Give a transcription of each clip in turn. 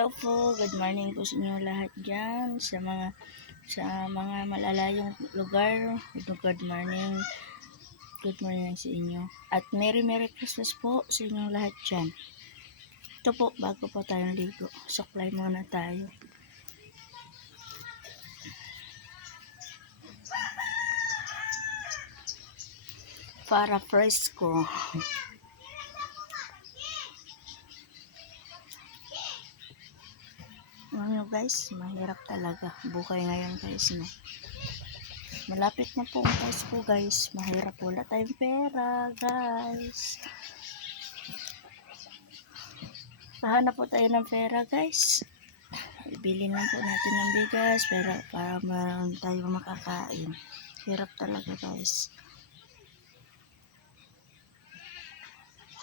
Hello po, good morning po sa inyo lahat dyan, sa mga malalayong lugar. Good morning sa inyo. At Merry Christmas po sa inyong lahat dyan. Ito po, bago po tayong ligo, suklay muna tayo. Para fresco. Ano guys, mahirap talaga buhay ngayon guys, no? Malapit na po ang Pasko guys, mahirap, wala tayong pera guys. Pahanap po tayo ng pera guys. Ibili lang po natin ng bigas para meron tayo makakain. Hirap talaga guys.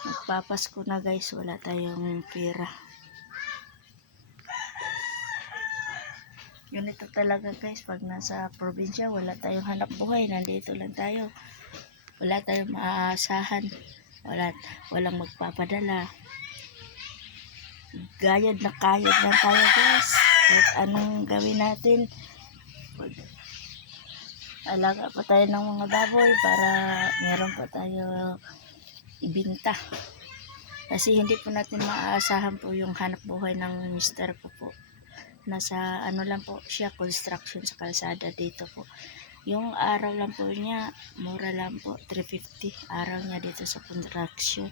Magpapasko na guys, wala tayong pera. Ganito talaga guys, pag nasa probinsya wala tayong hanap buhay, nandito lang tayo, wala tayong maaasahan, walang magpapadala, gayad na kayod lang tayo guys. Kahit anong gawin natin, alaga pa tayo ng mga baboy para meron pa tayo ibinta, kasi hindi po natin maaasahan po yung hanap buhay ng mister ko po. Nasa ano lang po siya, construction sa kalsada dito po. Yung araw lang po niya, mura lang po, 350 araw niya dito sa construction.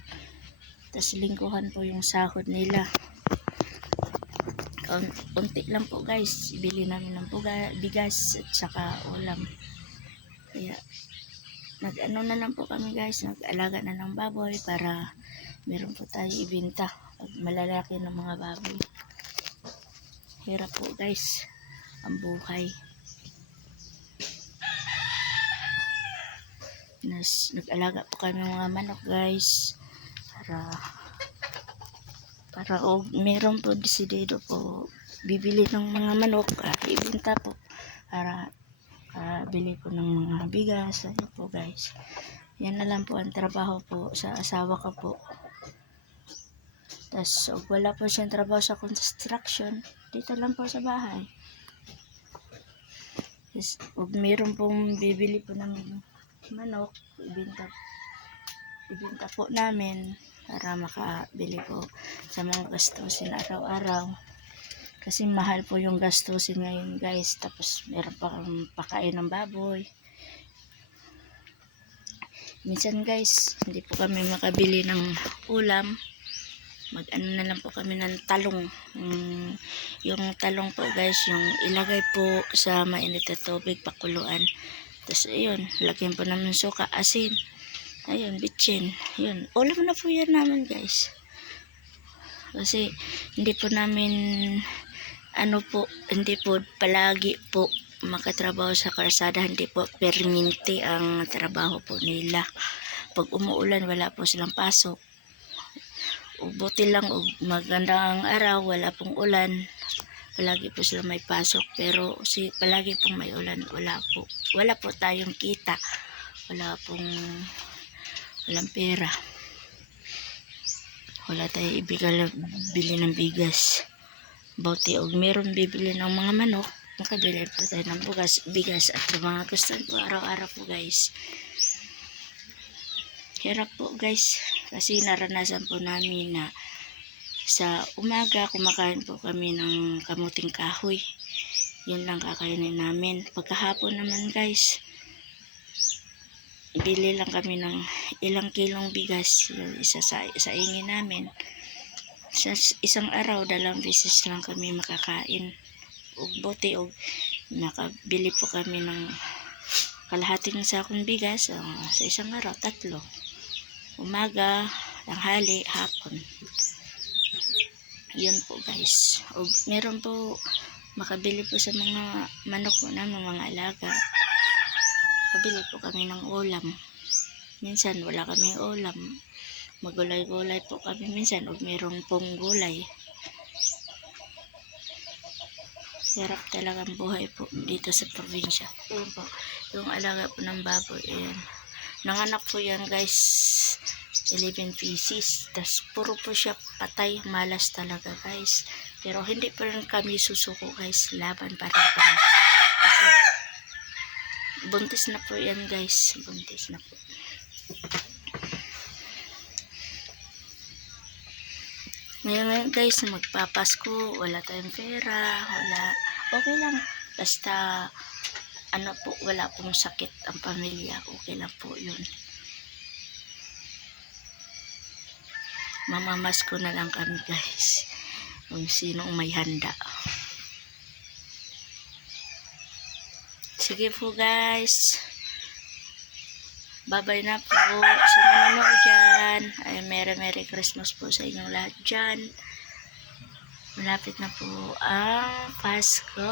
Tapos lingguhan po yung sahod nila. Unti lang po guys, ibili namin ng bigas at saka ulam. Kaya nag-ano na lang po kami guys, nag-alaga na ng baboy para meron po tayo ibenta pag malalaki ng mga baboy. Hirap po guys ang buhay. Nag-alaga po kami ng mga manok guys para meron po desidido po bibili ng mga manok, ibenta po para bili po ng mga bigas. Ayun po guys, yan na lang po ang trabaho po sa asawa ko po. Tapos wala po siyang trabaho sa construction, dito lang po sa bahay. Yes, meron pong bibili po ng manok, ibenta po namin para makabili po sa mga gastusin araw-araw. Kasi mahal po yung gastusin ngayon guys. Tapos meron pa kang pakain ng baboy. Minsan guys, hindi po kami makabili ng ulam. Mag-ano na lang po kami ng talong. Yung talong po guys, yung ilagay po sa mainit na tubig, pakuluan. Tapos ayun, lagyan po namin suka, asin. Ayun, bitchin. Yun, ulam na po yan namin guys. Kasi hindi po namin, hindi po palagi po makatrabaho sa karsada. Hindi po perminti ang trabaho po nila. Pag umuulan, wala po silang pasok. Buti lang magandang araw, wala pong ulan, palagi po sila may pasok. Pero palagi pong may ulan, wala po tayong kita, walang pera, wala tayong bili ng bigas. Buti meron bibili ng mga manok, makabili po tayo ng bigas at mga gusto po araw-araw po guys. Hirap po guys, kasi naranasan po namin na sa umaga kumakain po kami ng kamuting kahoy. Yun lang kakainin namin. Pagkahapon naman guys, bili lang kami ng ilang kilong bigas, yung isa sa ingin namin. Sa isang araw, 2 beses lang kami makakain. Buti nakabili po kami ng kalahating sakong bigas sa isang araw, 3. Umaga, tanghali, hapon. Yun po guys. Meron po makabili po sa mga manok po namin, mga alaga. Kabili po kami ng ulam. Minsan wala kami ulam, magulay-gulay po kami minsan, meron pong gulay. Hirap talaga ang buhay po dito sa probinsya. Ayan po, yung alaga po ng baboy, ayan. Nanganak po yan guys, 11 pieces. Tas puro po siya patay, malas talaga guys. Pero hindi pa rin kami susuko guys. Laban pa rin kami. Kasi buntis na po yan guys. Buntis na po. Ngayon guys, magpapasko. Wala tayong pera. Wala. Okay lang. Basta ano po, wala pong sakit ang pamilya. Okay lang po yun. Mamamasko na lang kami guys. Kung sinong may handa. Sige po guys. Bye-bye na po sa nanonood dyan. Ay, Merry Christmas po sa inyong lahat dyan. Malapit na po ang Pasko.